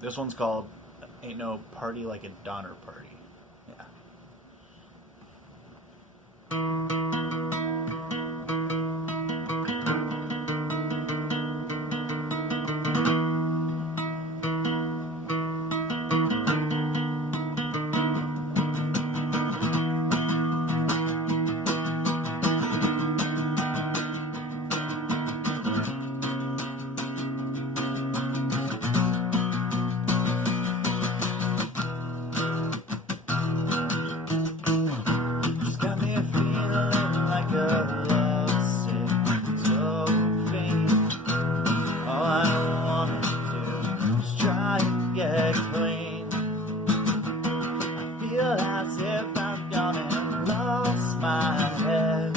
This one's called Ain't No Party Like a Donner Party. Yeah. Clean. I feel as if I've gone and lost my head.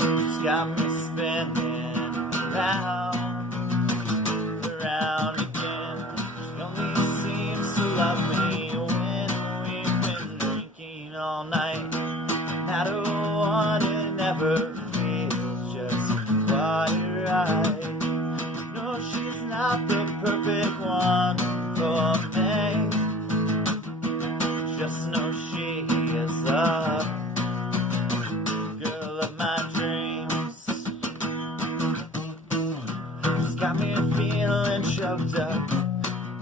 She's got me spinning around again. She only seems to love me when we've been drinking all night. No matter what, it never feels just quite right. No, she's not the perfect one for me. Just know she is the girl of my dreams. She's got me feeling choked up,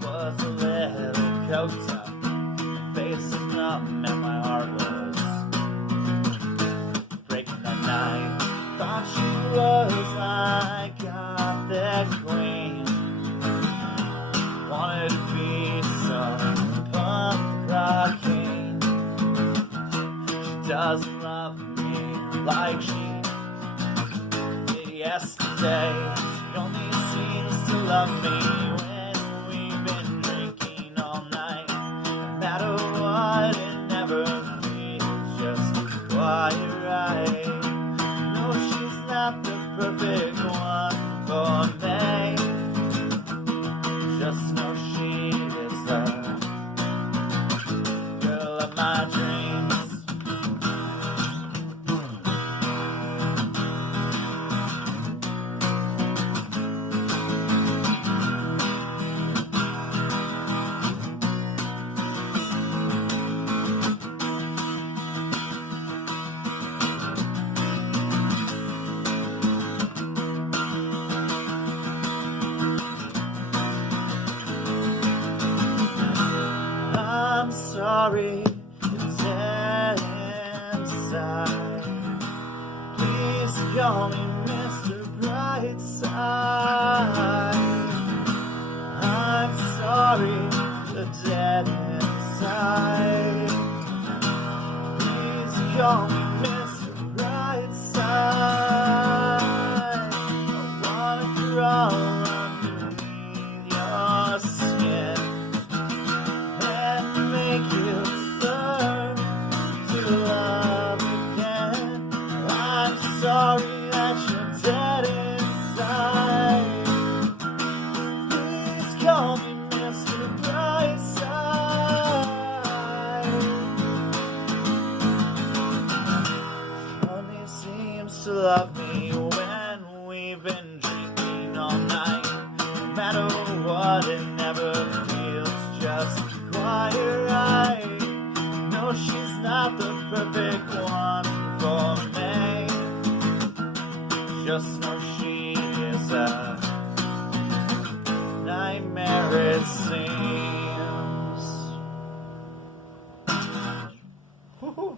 was a little coked up. My face is numb and my heart was breaking that night. Thought she was like Gothic queen. Wanted to be some punk rock king. She doesn't love me like she did yesterday. She only seems to love me when we've been drinking all night. No matter what, it never feels just quite right. No, she's not the perfect one for me. Just know she is the girl of my dreams. I'm sorry, it's dead inside. Please call me Mr. Brightside. I'm sorry, the dead inside. Please call me Mr. Brightside. I wanna crawl underneath your skin. Make you learn to love again. I'm sorry that you're dead inside. Please call me Mr. Brightside. She only seems to love me when we've been drinking all night. No matter what, it never feels just quite right. No, she's not the perfect one for me. Just know she is a nightmare, it seems. Woo-hoo.